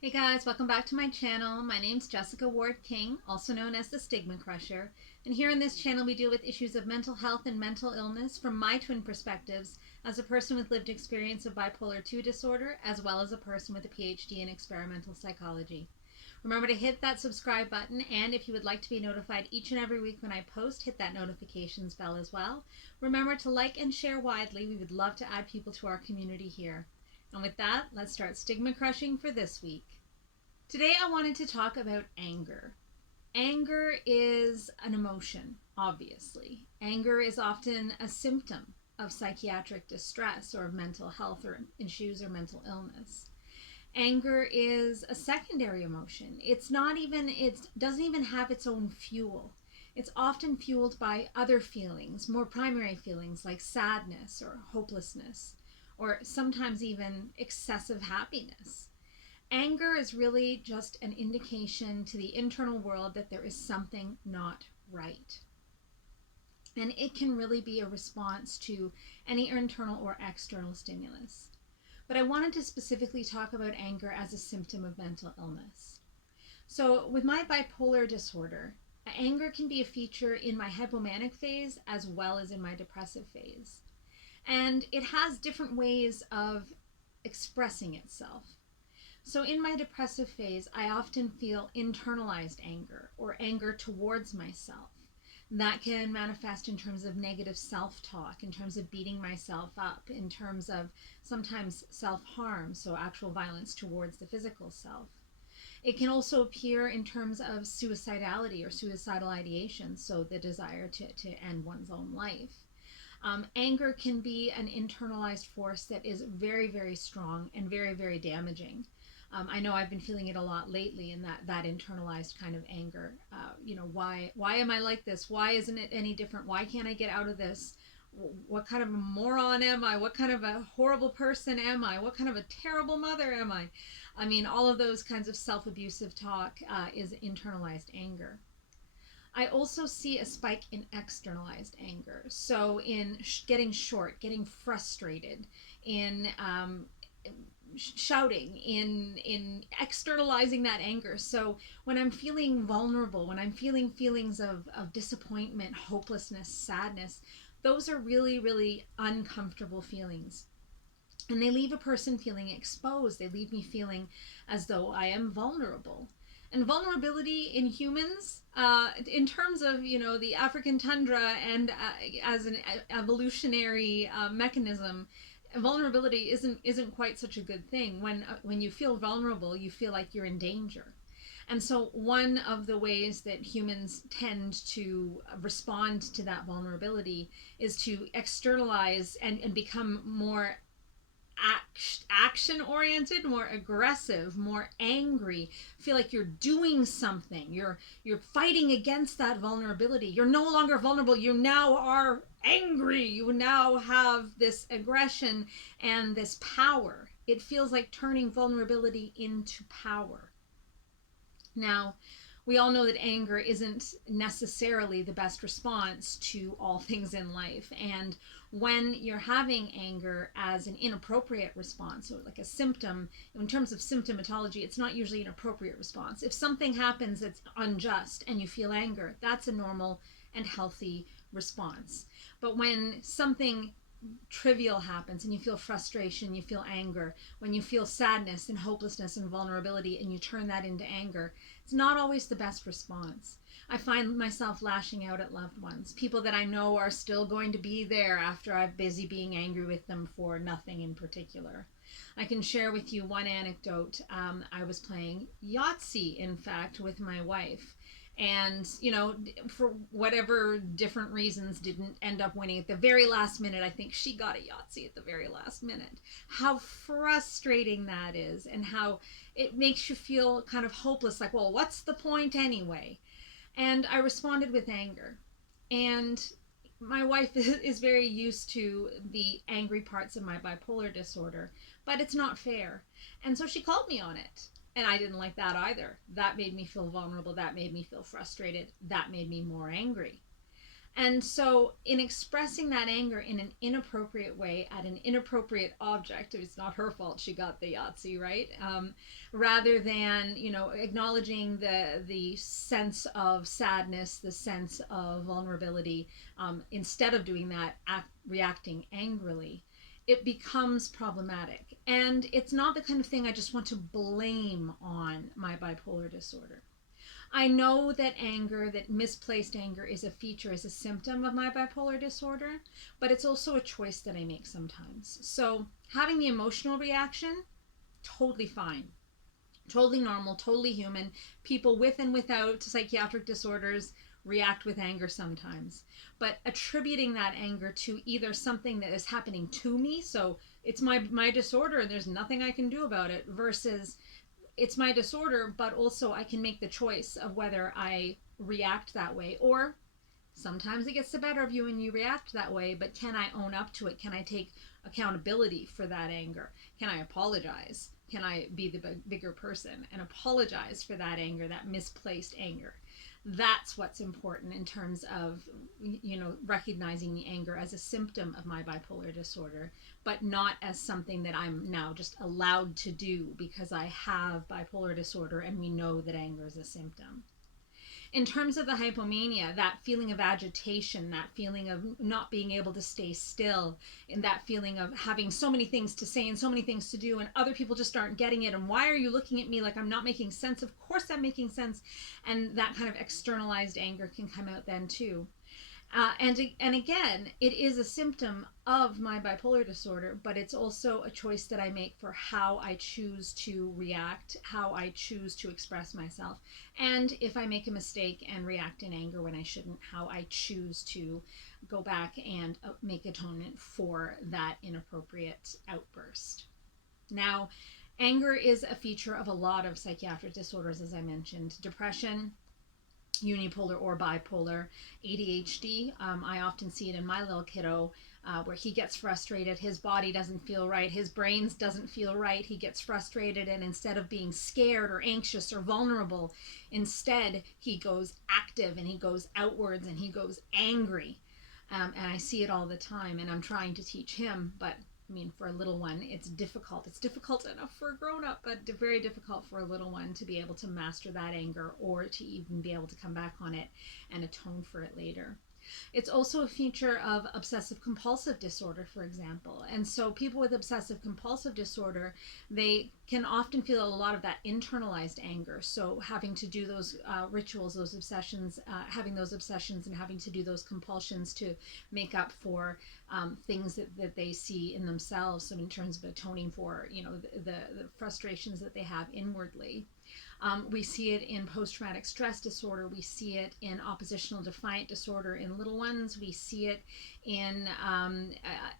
Hey guys, welcome back to my channel. My name's Jessica Ward King, also known as the Stigma Crusher. And here in this channel we deal with issues of mental health and mental illness from my twin perspectives as a person with lived experience of bipolar 2 disorder, as well as a person with a PhD in experimental psychology. Remember to hit that subscribe button, and if you would like to be notified each and every week when I post, hit that notifications bell as well. Remember to like and share widely. We would love to add people to our community here. And with that, let's start stigma crushing for this week. Today I wanted to talk about anger. Anger is an emotion, obviously. Anger is often a symptom of psychiatric distress or of mental health or issues or mental illness. Anger is a secondary emotion. It doesn't even have its own fuel. It's often fueled by other feelings, more primary feelings like sadness or hopelessness, or sometimes even excessive happiness. Anger is really just an indication to the internal world that there is something not right. And it can really be a response to any internal or external stimulus. But I wanted to specifically talk about anger as a symptom of mental illness. So with my bipolar disorder, anger can be a feature in my hypomanic phase as well as in my depressive phase. And it has different ways of expressing itself. So in my depressive phase, I often feel internalized anger or anger towards myself. That can manifest in terms of negative self-talk, in terms of beating myself up, in terms of sometimes self-harm, so actual violence towards the physical self. It can also appear in terms of suicidality or suicidal ideation, so the desire to end one's own life. Anger can be an internalized force that is very, very strong and very, very damaging. I know I've been feeling it a lot lately in that internalized kind of anger. Why am I like this? Why isn't it any different? Why can't I get out of this? What kind of a moron am I? What kind of a horrible person am I? What kind of a terrible mother am I? I mean, all of those kinds of self-abusive talk is internalized anger. I also see a spike in externalized anger. So in getting short, getting frustrated, in shouting, in externalizing that anger. So when I'm feeling vulnerable, when I'm feeling feelings of disappointment, hopelessness, sadness, those are really, really uncomfortable feelings. And they leave a person feeling exposed. They leave me feeling as though I am vulnerable. And vulnerability in humans, in terms of the African tundra and as an evolutionary mechanism, vulnerability isn't quite such a good thing. When you feel vulnerable, you feel like you're in danger. And so one of the ways that humans tend to respond to that vulnerability is to externalize and become more action oriented, more aggressive, more angry, feel like you're doing something, you're fighting against that vulnerability. You're no longer vulnerable, you now are angry, you now have this aggression and this power. It feels like turning vulnerability into power. Now, we all know that anger isn't necessarily the best response to all things in life. And when you're having anger as an inappropriate response, or like a symptom, in terms of symptomatology, it's not usually an appropriate response. If something happens that's unjust and you feel anger, that's a normal and healthy response. But when something trivial happens and you feel frustration, you feel anger, when you feel sadness and hopelessness and vulnerability and you turn that into anger, it's not always the best response. I find myself lashing out at loved ones, people that I know are still going to be there after I'm busy being angry with them for nothing in particular. I can share with you one anecdote. I was playing Yahtzee, in fact, with my wife, and for whatever different reasons didn't end up winning at the very last minute. I think she got a Yahtzee at the very last minute. How frustrating that is, and how it makes you feel kind of hopeless, like, well, what's the point anyway? And I responded with anger. And my wife is very used to the angry parts of my bipolar disorder, but it's not fair. And so she called me on it. And I didn't like that either. That made me feel vulnerable. That made me feel frustrated. That made me more angry. And so, in expressing that anger in an inappropriate way at an inappropriate object, it's not her fault she got the Yahtzee, right? Rather than, acknowledging the sense of sadness, the sense of vulnerability, instead of doing that, reacting angrily, it becomes problematic. And it's not the kind of thing I just want to blame on my bipolar disorder. I know that anger, that misplaced anger, is a feature, is a symptom of my bipolar disorder, but it's also a choice that I make sometimes. So having the emotional reaction, totally fine, totally normal, totally human. People with and without psychiatric disorders react with anger sometimes. But attributing that anger to either something that is happening to me, so it's my disorder and there's nothing I can do about it, versus it's my disorder, but also I can make the choice of whether I react that way. Or sometimes it gets the better of you and you react that way, but can I own up to it? Can I take accountability for that anger? Can I apologize? Can I be the bigger person and apologize for that anger, that misplaced anger? That's what's important in terms of, recognizing the anger as a symptom of my bipolar disorder, but not as something that I'm now just allowed to do because I have bipolar disorder and we know that anger is a symptom. In terms of the hypomania, that feeling of agitation, that feeling of not being able to stay still, and that feeling of having so many things to say and so many things to do, and other people just aren't getting it, and why are you looking at me like I'm not making sense? Of course I'm making sense. And that kind of externalized anger can come out then too. And again, it is a symptom of my bipolar disorder, but it's also a choice that I make for how I choose to react, how I choose to express myself, and if I make a mistake and react in anger when I shouldn't, how I choose to go back and make atonement for that inappropriate outburst. Now, anger is a feature of a lot of psychiatric disorders, as I mentioned: depression, unipolar or bipolar, ADHD. I often see it in my little kiddo, where he gets frustrated, his body doesn't feel right, his brain doesn't feel right, he gets frustrated, and instead of being scared or anxious or vulnerable, instead he goes active and he goes outwards and he goes angry. And I see it all the time, and I'm trying to teach him, but I mean, for a little one, it's difficult. It's difficult enough for a grown up, but very difficult for a little one to be able to master that anger or to even be able to come back on it and atone for it later. It's also a feature of obsessive compulsive disorder, for example. And so people with obsessive compulsive disorder, they can often feel a lot of that internalized anger. So having to do those rituals, those obsessions, having those obsessions and having to do those compulsions to make up for things that they see in themselves. So in terms of atoning for, the frustrations that they have inwardly. We see it in post-traumatic stress disorder. We see it in oppositional defiant disorder in little ones. We see it in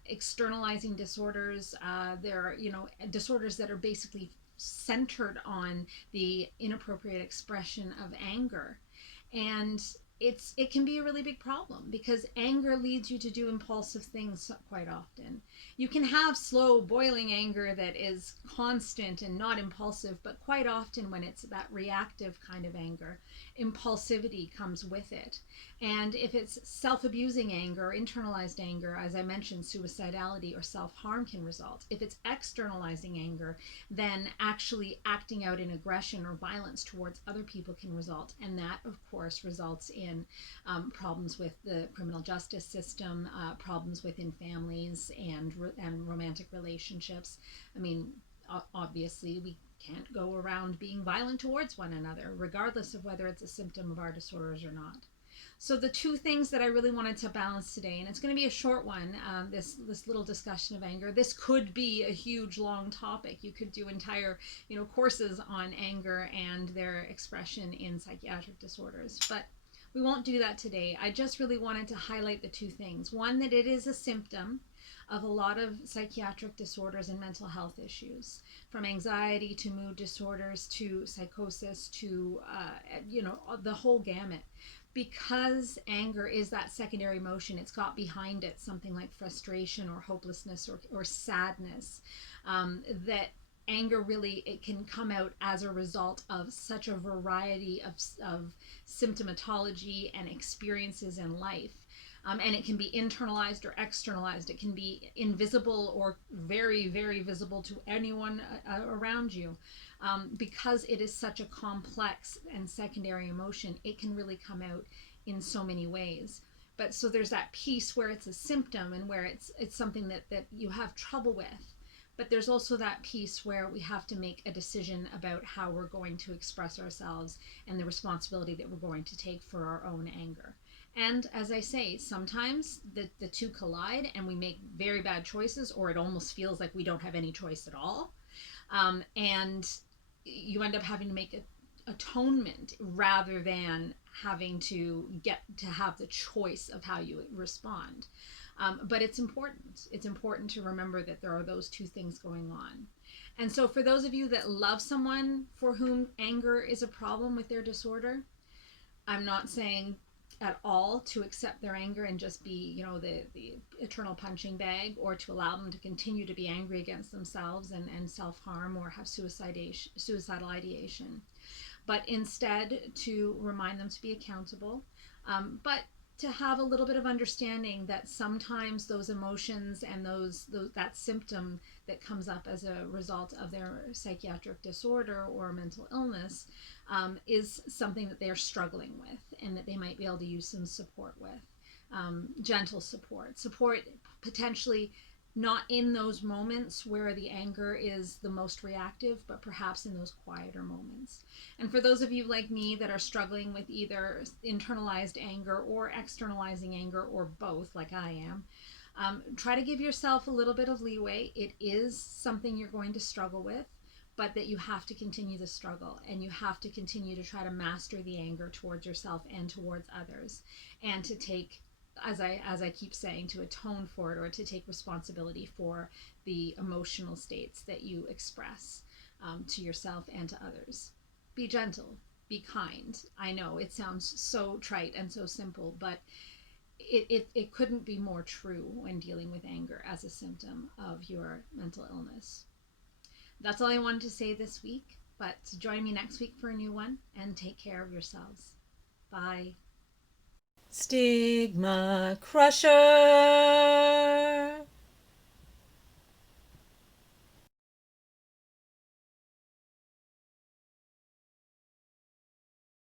externalizing disorders. There are, disorders that are basically centered on the inappropriate expression of anger. And it can be a really big problem because anger leads you to do impulsive things quite often. You can have slow boiling anger that is constant and not impulsive, but quite often when it's that reactive kind of anger, impulsivity comes with it. And if it's self-abusing anger, internalized anger, as I mentioned, suicidality or self-harm can result. If it's externalizing anger, then actually acting out in aggression or violence towards other people can result. And that, of course, results in problems with the criminal justice system, problems within families and romantic relationships. I mean, obviously, we can't go around being violent towards one another, regardless of whether it's a symptom of our disorders or not. So the two things that I really wanted to balance today, and it's going to be a short one, this little discussion of anger. This could be a huge, long topic. You could do entire, courses on anger and their expression in psychiatric disorders. But we won't do that today. I just really wanted to highlight the two things. One, that it is a symptom of a lot of psychiatric disorders and mental health issues, from anxiety to mood disorders to psychosis to, the whole gamut. Because anger is that secondary emotion, it's got behind it something like frustration or hopelessness or sadness, that anger really, it can come out as a result of such a variety of symptomatology and experiences in life. And it can be internalized or externalized. It can be invisible or very, very visible to anyone around you. Because it is such a complex and secondary emotion, it can really come out in so many ways. But so there's that piece where it's a symptom and where it's something that you have trouble with. But there's also that piece where we have to make a decision about how we're going to express ourselves and the responsibility that we're going to take for our own anger. And as I say, sometimes the two collide and we make very bad choices, or it almost feels like we don't have any choice at all. And you end up having to make atonement rather than having to get to have the choice of how you respond. But it's important. It's important to remember that there are those two things going on. And so, for those of you that love someone for whom anger is a problem with their disorder, I'm not saying at all to accept their anger and just be, the eternal punching bag, or to allow them to continue to be angry against themselves and self-harm or have suicidal ideation. But instead to remind them to be accountable, but to have a little bit of understanding that sometimes those emotions and that symptom that comes up as a result of their psychiatric disorder or mental illness is something that they're struggling with, and that they might be able to use some support with. Gentle support potentially not in those moments where the anger is the most reactive, but perhaps in those quieter moments. And for those of you like me that are struggling with either internalized anger or externalizing anger, or both, like I am, try to give yourself a little bit of leeway. It is something you're going to struggle with, but that you have to continue the struggle, and you have to continue to try to master the anger towards yourself and towards others, and to take, as I keep saying, to atone for it, or to take responsibility for the emotional states that you express to yourself and to others. Be gentle, be kind. I know it sounds so trite and so simple, but it couldn't be more true when dealing with anger as a symptom of your mental illness. That's all I wanted to say this week, but join me next week for a new one, and take care of yourselves. Bye. Stigma Crusher.